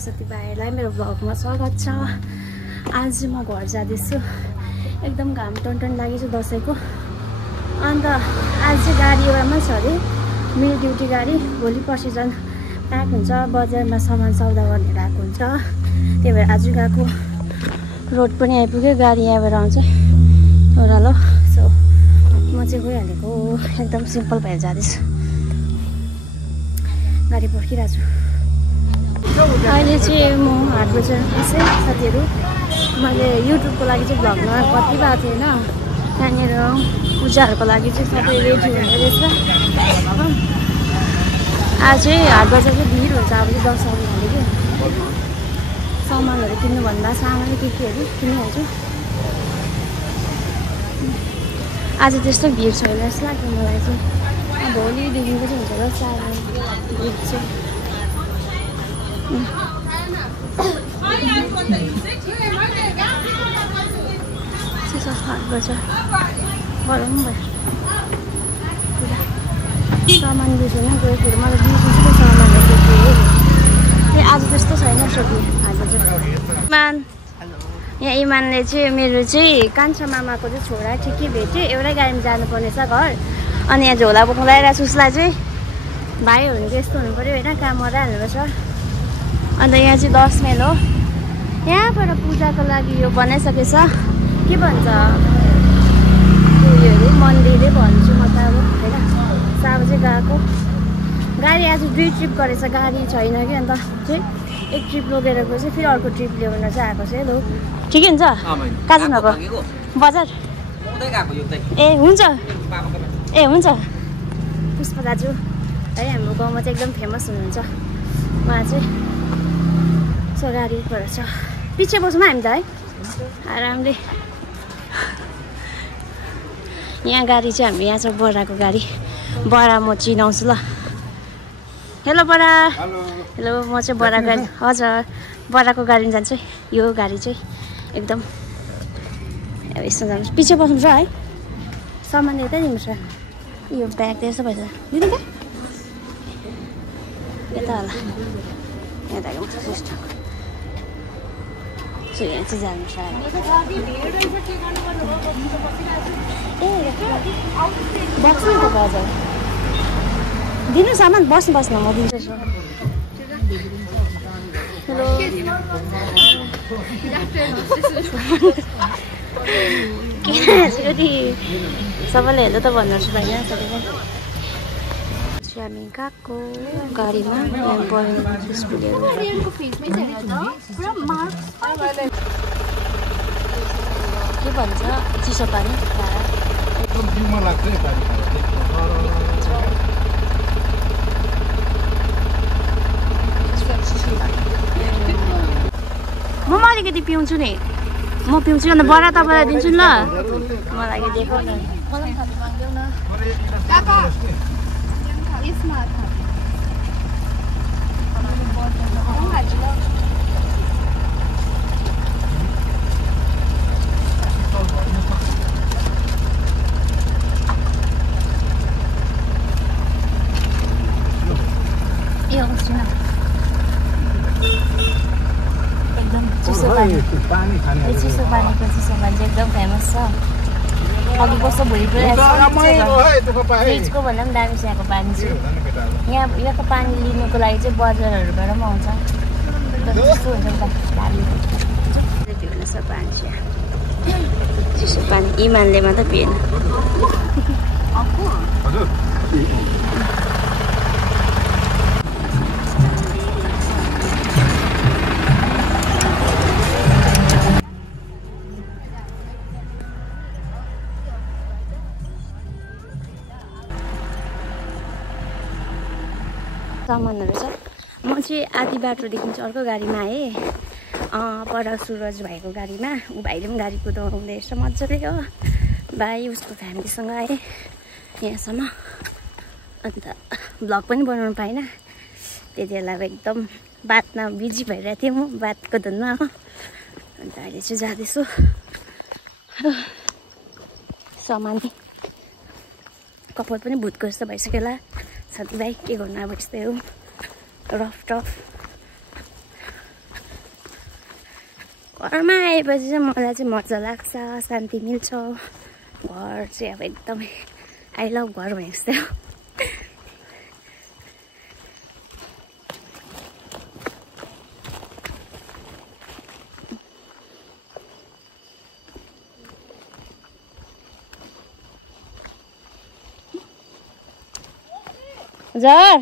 साथीभाइहरूलाई मेरो भ्लगमा स्वागत छ। आज चाहिँ म घर जाँदैछु। एकदम घाम टनटन लागेको छ दसैँको। अन्त आज चाहिँ गाडी एउटामा छ अरे मेरो ड्युटी गाडी। भोलि पर्सि झन् प्याक हुन्छ, बजारमा सामान सौदा गर्ने गएको हुन्छ। त्यही भएर आज गएको। रोड पनि आइपुग्यो, गाडी यहाँबाट आउँछ ओह्रालो। सो म चाहिँ गइहालेको। एकदम सिम्पल भएर जाँदैछु। गाडी पर्खिरहेको छु। अहिले चाहिँ म हाट बजार बसेँ साथीहरू। मैले युट्युबको लागि चाहिँ भ्लगमा कति भएको थिएन। त्यहाँनिर पूजाहरूको लागि चाहिँ सबै रेडी हुँदै रहेछ। आज चाहिँ हाट बजार चाहिँ भिड हुन्छ। अब चाहिँ दसैँ आउने कि सामानहरू किन्नुभन्दा सामानहरू केहरू किनिहाल्छु। आज त्यस्तो भिड छैन जस्तो लाग्यो मलाई चाहिँ। भोलिदेखिको चाहिँ हुन्छ र सानो भिड चाहिँ। हाट बजार गरौँ भयो सामान बिर्सेन गयो फेरि मलाई बिर्सिन्छ सामानहरू देखेँ। आज त्यस्तो छैन सबै हाट बजार। इमान यहाँ इमानले चाहिँ मेरो चाहिँ कान्छा मामाको चाहिँ छोरा ठिकै भेट्यो। एउटै गाडीमा जानुपर्ने छ घर। अनि यहाँ झोला बोक्नु लगाइरहेको छु। उसलाई चाहिँ भाइहरू भने यस्तो हुनु पऱ्यो होइन, काम गराइहाल्नुपर्छ। अन्त यहाँ चाहिँ 10 माइल हो। यहाँबाट पूजाको लागि यो बनाइसकेछ। के भन्छ उयोहरू मन्दिरै भन्छु म त अब होइन। अब चाहिँ गएको गाडी आज 2 ट्रिप गरेछ। गाडी छैन कि अन्त चाहिँ एक ट्रिप लगेर गयो चाहिँ फेरि अर्को ट्रिप ल्याउन चाहिँ आएको छ। लु ठिकै हुन्छ। कहाँ जानु अब? बजार। ए हुन्छ ए हुन्छ। पुष्पा दाजु है हाम्रो गाउँमा चाहिँ एकदम फेमस हुनुहुन्छ उहाँ चाहिँ। सो गाडीबाट छ पछि बसौँ हामी त है आरामले। यहाँ गाडी चाहिँ हाम्रो यहाँ छ बडाको गाडी। बडा म चिनाउँछु ल। हेलो बडा। हेलो म चाहिँ बडाको गाडी। हजुर बडाको गाडीमा जान्छु। यो गाडी चाहिँ एकदम अब यस्तो जान्छ। पछि बस्नुपर्छ है। सामान यतै दिनुपर्छ। यो ब्याग त्यस्तो पैसा दिनु क्या यता होला। यहाँ दाएको सिस्टम सो यहाँ चाहिँ जानुपर्छ। ए बस्नु नि त हजुर दिनु सामान। बस्नु बस्नु म दिन्छु। हेलो किन सबैले हेर्दा त भन्नुहोस् होइन। हामी गएको गाडीमा के भन्छ चिसो पानी म अलिकति पिउँछु नि। म पिउँछु अन्त बडा तपाईँलाई दिन्छु नि ल। मलाई दिएको न एकदम चिसो पानी चाहिँ एकदम फेमस छ। अघि कस्तो भुइँ फ्रिजको भन्दा पनि दामी छ यहाँको पानी चाहिँ। यहाँको पानी लिनुको लागि चाहिँ बजारहरूबाट पनि आउँछ। त्यस्तो हुन्छ नि त पानी चाहिँ चिसो पानी। इमानले मात्रै पिएन। सामानहरू छ। म चाहिँ आधी बाटोदेखि चाहिँ अर्को गाडीमा आएँ। पर सुरज भाइको गाडीमा। ऊ भाइले पनि गाडी कुदाउँदै रहेछ मजाले हो। भाइ उसको फ्यामिलीसँग आएँ यहाँसम्म। अन्त भ्लग पनि बनाउनु पाइनँ त्यति बेला। अब एकदम बातमा बिजी भइरहेको थिएँ म बातको धुनमा हो। अन्त अहिले चाहिँ जाँदैछु। सामान कपाल पनि भुतको जस्तो भइसक्यो होला साथीभाइ। के गर्नु अब यस्तै हो रफ टफ। घरमा आएपछि चाहिँ मलाई चाहिँ मजा लाग्छ, शान्ति मिल्छ। घर चाहिँ अब एकदमै आई लभ घर भनेको जस्तै हो। हजुर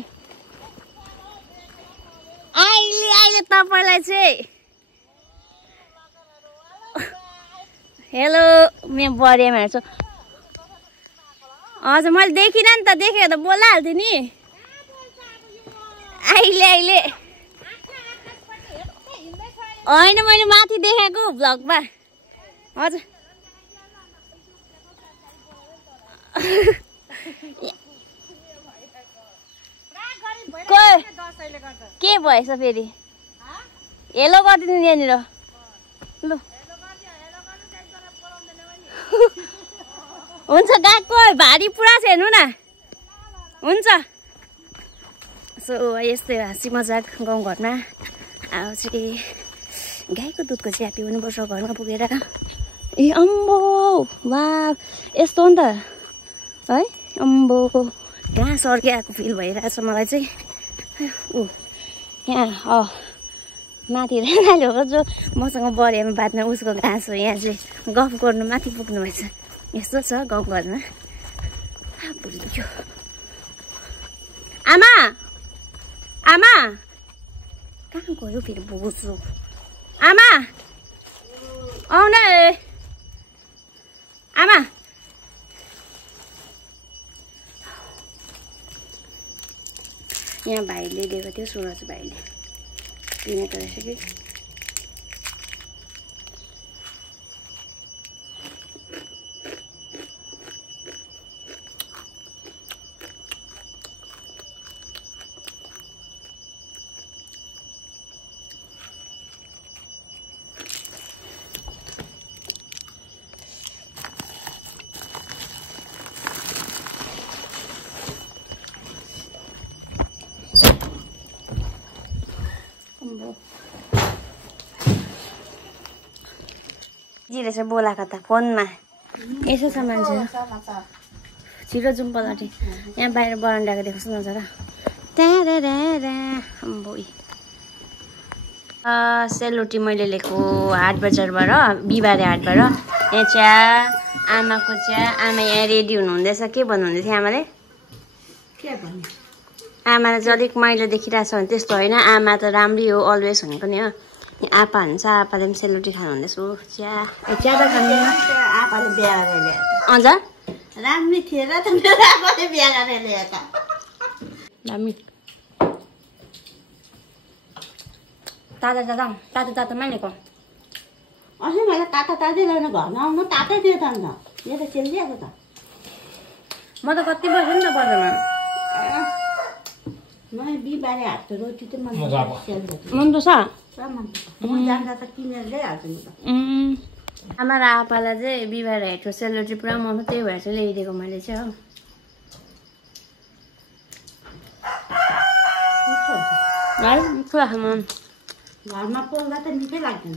अहिले तपाईँलाई चाहिँ हेलो म बढियामा हेर्छु। हजुर मैले देखिनँ नि त, देखेँ त बोलाइहाल्थेँ नि। अहिले होइन मैले माथि देखाएको भ्लगमा। हजुर के भएछ फेरि? हेलो गरिदिनु यहाँनिर लु। हुन्छ गएको भारी पुरा छ, हेर्नु न। हुन्छ सो यस्तै हाँसी मजाक गाउँघरमा। अब चाहिँ गाईको दुधको चिया पिउनुपर्छ घरमा पुगेर। ए अम्बो वा यस्तो हो नि त है। अम्बो कहाँ सर्किआएको फिल भइरहेछ मलाई चाहिँ। यहाँ माथि रेनाले हो जो मसँग बढियामा बाँध्न उसको घाँस हो। यहाँ चाहिँ गफ गर्नु माथि पुग्नु भएछ। यस्तो छ गाउँघरमा। भुलियो आमा आमा कहाँ गयो फेरि बोजू? आमा आउन आमा। यहाँ भाइले दिएको थियो, सुरज भाइले किनेको रहेछ कि। जिरे चाहिँ बोलाएको त फोनमा। यसो छ मान्छे छिटो जाउँ पल्टि। यहाँ बाहिर बरन्डाको देख्छ नजरा। सेलरोटी मैले लिएको हाट बजारबाट, बिहिबारे हाटबाट। यहाँ चिया, आमाको चिया। आमा यहाँ रेडी हुनुहुँदैछ। के भन्नुहुँदै थियो आमाले? के भन्ने? आमालाई चाहिँ अलिक मैलो देखिरहेछ भने त्यस्तो होइन, आमा त राम्रै हो, अलवेज भनेको नि हो। यहाँ आपा हुन्छ, आपाले पनि सेलरोटी खानुहुँदैछ। चिया चिया त खाँदैन आपाले बिहा गरेर ल्याएको। हजुर राम्रै थियो र त मेरो आपाले बिहा गरेर ल्याएको। दामी तातो तातो तातो तातो मानेको। अस्ति मैले तातो तातै ल्याउन घरमा आउनु तातै दियो त अन्त। यो त सेलिदिएको त। म त कति बस्यो नि त बजारमा। मलाई बिहिबारे हाटको रोटी चाहिँ मन पर्छ। मन पर्छ? म जाँदा त किनेर ल्याइहाल्छु नि त। आमा र आपालाई चाहिँ बिहिबारे हाटको सेलरोटी पुरा मन पर्छ, त्यही भएर चाहिँ ल्याइदिएको मैले चाहिँ हो। है मिठो लाग्छ। घरमा पोल्दा त निकै लाग्दैन।